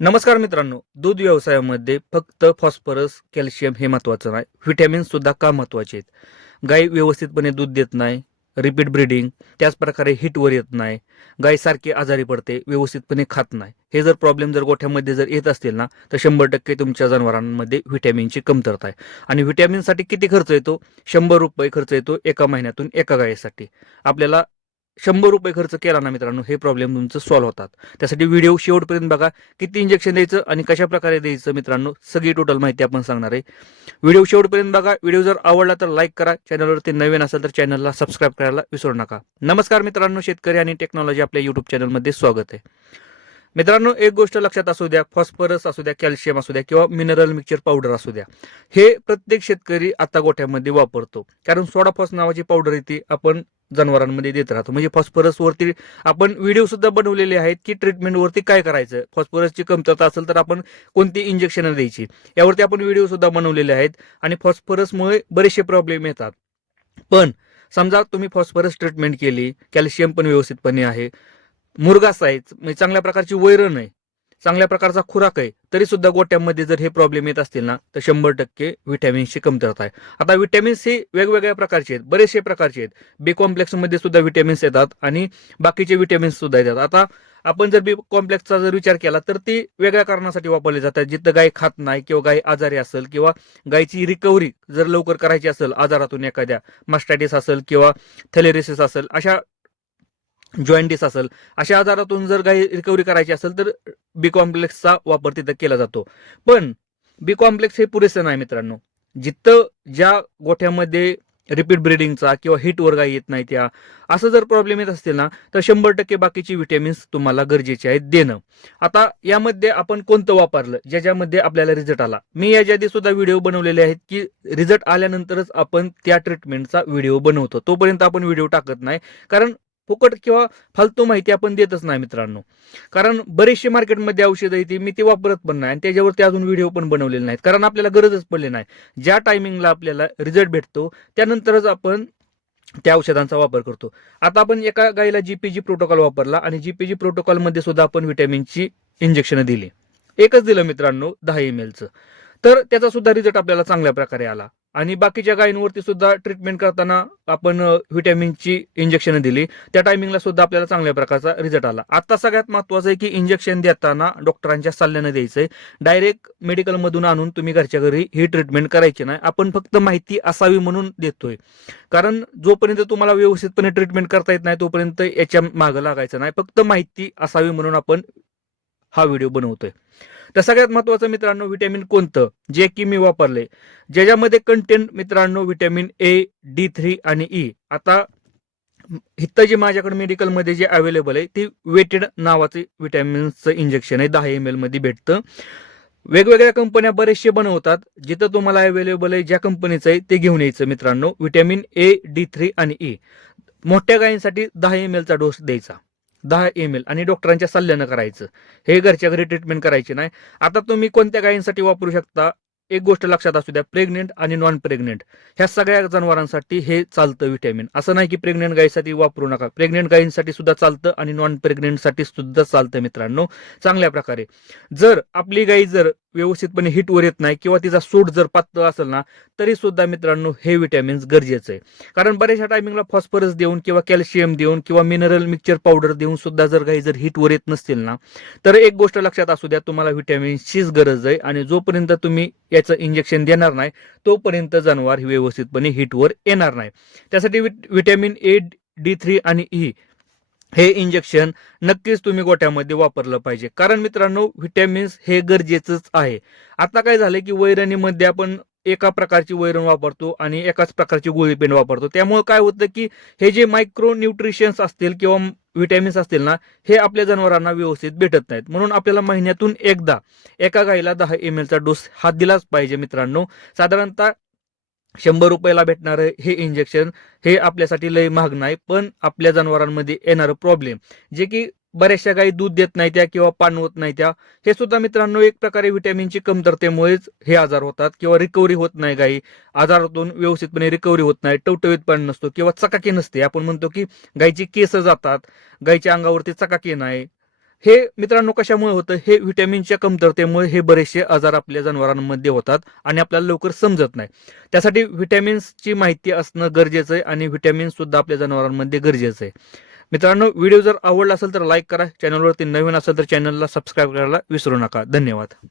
नमस्कार मित्रांनो, दूध व्यवसायामध्ये फक्त फॉस्फरस, कॅल्शियम हे महत्त्वाचं नाही, व्हिटॅमिन्स सुद्धा का महत्त्वाचे आहेत. गाय व्यवस्थितपणे दूध देत नाही, रिपीट ब्रीडिंग, त्याचप्रकारे हिटवर येत नाही, गाय सारखी आजारी पडते, व्यवस्थितपणे खात नाही. हे जर प्रॉब्लेम जर गोठ्यामध्ये जर येत असतील ना, तर 100% तुमच्या जनावरांमध्ये व्हिटॅमिनची कमतरता आहे. आणि व्हिटॅमिनसाठी किती खर्च येतो? ₹100 खर्च येतो एका महिन्यातून एका गायीसाठी. आपल्याला ₹100 खर्च केला ना मित्रांनो, हे प्रॉब्लेम तुमचं सॉल्व्ह होतात. त्यासाठी व्हिडिओ शेवटपर्यंत बघा. किती इंजेक्शन द्यायचं आणि कशा प्रकारे द्यायचं मित्रांनो, सगळी टोटल माहिती आपण सांगणार आहे. व्हिडिओ शेवटपर्यंत बघा. व्हिडिओ जर आवडला तर लाईक करा. चॅनलवरती नवीन असेल तर चॅनलला सबस्क्राईब करायला विसरू नका. नमस्कार मित्रांनो, शेतकरी आणि टेक्नॉलॉजी आपल्या युट्यूब चॅनलमध्ये स्वागत आहे. मित्रांनो, एक गोष्ट लक्षात असू द्या, फॉस्फरस असू द्या, कॅल्शियम असू द्या किंवा मिनरल मिक्सचर पावडर असू द्या, हे प्रत्येक शेतकरी आता गोठ्यामध्ये वापरतो. कारण सोडाफॉस नावाची पावडर येते, आपण जनावरांमध्ये देत राहतो. म्हणजे फॉस्फरस वरती आपण व्हिडिओ सुद्धा बनवलेले आहेत की ट्रीटमेंट वरती काय करायचं, फॉस्फरसची कमतरता असेल तर आपण कोणती इंजेक्शन द्यायची, यावरती आपण व्हिडिओ सुद्धा बनवलेले आहेत. आणि फॉस्फरसमुळे बरेचसे प्रॉब्लेम येतात. पण समजा तुम्ही फॉस्फरस ट्रीटमेंट केली, कॅल्शियम पण व्यवस्थितपणे आहे, मुरघास आहे, म्हणजे चांगल्या प्रकारची वैरण आहे, चांगल्या प्रकारचा खुराक आहे, तरी सुद्धा गोट्यामध्ये जर हे प्रॉब्लेम येत असतील ना, तर 100% व्हिटॅमिन्सची कमतरता आहे. आता व्हिटॅमिन्स हे वेगवेगळ्या प्रकारचे आहेत, बरेचसे प्रकारचे आहेत. बी कॉम्प्लेक्समध्ये सुद्धा व्हिटॅमिन्स येतात आणि बाकीचे व्हिटॅमिन्स सुद्धा येतात. आता आपण जर बी कॉम्प्लेक्सचा जर विचार केला तर ते वेगळ्या कारणासाठी वापरले जातात. जिथं गाय खात नाही किंवा गाय आजारी असेल किंवा गायची रिकव्हरी जर लवकर करायची असेल आजारातून, एखाद्या मास्टायटिस असेल किंवा थॅलेरिसिस असेल, अशा जॉईंटिस असेल, अशा आजारातून जर काही रिकव्हरी करायची असेल तर बी कॉम्प्लेक्सचा वापर तिथं केला जातो. पण बी कॉम्प्लेक्स हे पुरेसे नाही मित्रांनो. जिथं ज्या गोठ्यामध्ये रिपीट ब्रीडिंगचा किंवा हिटवर गाय येत नाही, त्या असं जर प्रॉब्लेम येत असतील ना, तर 100% बाकीची व्हिटॅमिन्स तुम्हाला गरजेचे आहेत देणं. आता यामध्ये आपण कोणतं वापरलं ज्याच्यामध्ये आपल्याला रिझल्ट आला, मी याच्या आधी सुद्धा व्हिडिओ बनवलेले आहेत की रिझल्ट आल्यानंतरच आपण त्या ट्रीटमेंटचा व्हिडिओ बनवतो, तोपर्यंत आपण व्हिडिओ टाकत नाही. कारण फुकट किंवा फालतू माहिती आपण देतच नाही मित्रांनो. कारण बरेचसे मार्केटमध्ये औषधं येते, मी ते वापरत पण नाही आणि त्याच्यावरती अजून व्हिडिओ पण बनवलेले नाहीत, कारण आपल्याला गरजच पडली नाही. ज्या टायमिंगला आपल्याला रिझल्ट भेटतो त्यानंतरच आपण त्या औषधांचा वापर करतो. आता आपण एका गायीला जीपीजी प्रोटोकॉल वापरला आणि जीपीजी प्रोटोकॉल मध्ये सुद्धा आपण व्हिटॅमिनची इंजेक्शन दिली. एकच दिलं मित्रांनो, 10 ml. तर त्याचा सुद्धा रिझल्ट आपल्याला चांगल्या प्रकारे आला. आणि बाकीच्या गायींवरती सुद्धा ट्रीटमेंट करताना आपण व्हिटॅमिनची इंजेक्शन दिली, त्या टायमिंगला सुद्धा आपल्याला चांगल्या प्रकारचा रिझल्ट आला. आता सगळ्यात महत्वाचं आहे की इंजेक्शन देताना डॉक्टरांच्या सल्ल्याने द्यायचंय. डायरेक्ट मेडिकलमधून आणून तुम्ही घरच्या घरी ही ट्रीटमेंट करायची नाही. आपण फक्त माहिती असावी म्हणून देतोय. कारण जोपर्यंत तुम्हाला व्यवस्थितपणे ट्रीटमेंट करता येत नाही तोपर्यंत याच्या मागं लागायचं नाही. फक्त माहिती असावी म्हणून आपण हा व्हिडिओ बनवतोय. तर सगळ्यात महत्वाचं मित्रांनो, व्हिटॅमिन कोणतं जे की मी वापरले, ज्याच्यामध्ये कंटेंट मित्रांनो व्हिटॅमिन A, D3 आणि E. आता इथं जे माझ्याकडे मेडिकलमध्ये जे अवेलेबल आहे ते वेटेड नावाचे व्हिटॅमिन्सचं इंजेक्शन आहे, 10 ml मध्ये भेटतं. वेगवेगळ्या कंपन्या बरेचसे बनवतात, जिथं तुम्हाला अवेलेबल आहे ज्या कंपनीचं आहे ते घेऊन यायचं मित्रांनो. व्हिटॅमिन A, D3 आणि E. मोठ्या गायींसाठी 10 ml चा डोस द्यायचा, 10 ml, आणि डॉक्टरांच्या सल्ल्यानं करायचं. हे घरच्या घरी ट्रीटमेंट करायची नाही. आता तुम्ही कोणत्या गायींसाठी वापरू शकता, एक गोष्ट लक्षात असू द्या, प्रेग्नेंट आणि नॉन प्रेग्नेंट ह्या सगळ्या जनावरांसाठी हे चालतं व्हिटॅमिन. असं नाही की प्रेग्नेंट गायीसाठी वापरू नका, प्रेग्नेंट गायींसाठी सुद्धा चालतं आणि नॉन प्रेग्नेंटसाठी सुद्धा चालतं मित्रांनो, चांगल्या प्रकारे. जर आपली गाय जर व्यवस्थितपणे हिटवर येत नाही किंवा तिचा सूट जर पातळ असेल ना, तरी सुद्धा मित्रांनो हे व्हिटॅमिन्स गरजेचं आहे. कारण बऱ्याचशा टायमिंगला फॉस्फरस देऊन किंवा कॅल्शियम देऊन किंवा मिनरल मिक्सचर पावडर देऊन सुद्धा जर गाई जर हिटवर येत नसतील ना, तर एक गोष्ट लक्षात असू द्या, तुम्हाला व्हिटॅमिन्सचीच गरज आहे. आणि जोपर्यंत तुम्ही याचं इंजेक्शन देणार नाही तोपर्यंत जनावर व्यवस्थितपणे हिटवर येणार नाही. त्यासाठी व्हिटॅमिन A, D3 आणि E हे इंजेक्शन नक्कीच तुम्ही गोठ्यामध्ये वापरलं पाहिजे. कारण मित्रांनो व्हिटॅमिन्स हे गरजेचंच आहे. आता काय झालंय की वैरणीमध्ये आपण एका प्रकारची वैरण वापरतो आणि एकाच प्रकारची गोळी पेंड वापरतो. त्यामुळे काय होतं की हे जे मायक्रो न्यूट्रिशन्स असतील किंवा व्हिटॅमिन्स असतील ना, हे आपल्या जनावरांना व्यवस्थित भेटत नाहीत. म्हणून आपल्याला महिन्यातून एकदा एका गाईला 10 ml चा डोस हा दिलाच पाहिजे मित्रांनो. साधारणतः ₹100 भेटणार हे इंजेक्शन हे आपल्यासाठी लय महाग नाही, पण आपल्या जनावरांमध्ये येणारं प्रॉब्लेम जे की बऱ्याचशा गायी दूध देत नाही त्या किंवा पाणवत नाही त्या, हे सुद्धा मित्रांनो एक प्रकारे व्हिटॅमिनची कमतरतेमुळेच हे आजार होतात किंवा रिकव्हरी होत नाही. गायी आजारातून व्यवस्थितपणे रिकव्हरी होत नाही, टवटवीतपणा नसतो किंवा चकाकी नसते. आपण म्हणतो की गायची केस जातात, गायीच्या अंगावरती चकाकी नाही, हे मित्रांनो कशामुळे होतं, हे व्हिटॅमिनच्या कमतरतेमुळे हे बरेचसे आजार आपल्या जनावरांमध्ये होतात आणि आपल्याला लवकर समजत नाही. त्यासाठी व्हिटॅमिन्सची माहिती असणं गरजेचं आहे आणि व्हिटॅमिन सुद्धा आपल्या जनावरांमध्ये गरजेचं आहे. मित्रांनो, व्हिडिओ जर आवडला असेल तर लाईक करा, चॅनलवरती नवीन असेल तर चॅनलला सबस्क्राईब करायला विसरू नका. धन्यवाद.